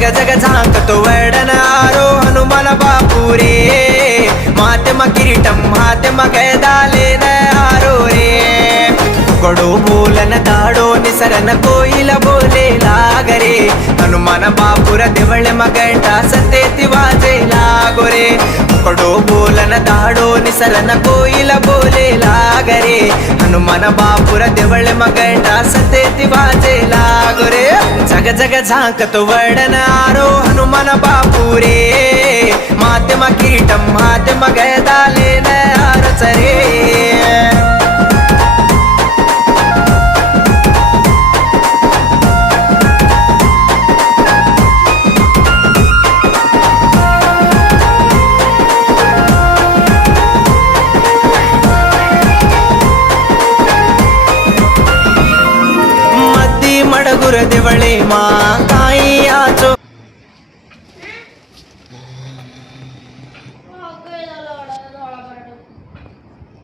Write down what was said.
जग जग झांकतो वर्णन आरो हनुमान बापू रे मातम किरीटम हातम गैदाले न आरो रे कडो बोलन दाडो निसरन कोईल बोले लागरे हनुमान बापूर देवळ मगंटा सतेती वाजे लागोरे कडो बोलन दाडो निसरन कोईल बोले लागरे हनुमान बापूर देवळ मगंटा सतेती वाजे लागोरे जग जग झांकतो वर्णन आरो हनुमान बापू रे मातम किरीटम हातम गैदाले न आरच रे मडगुर देवळे मा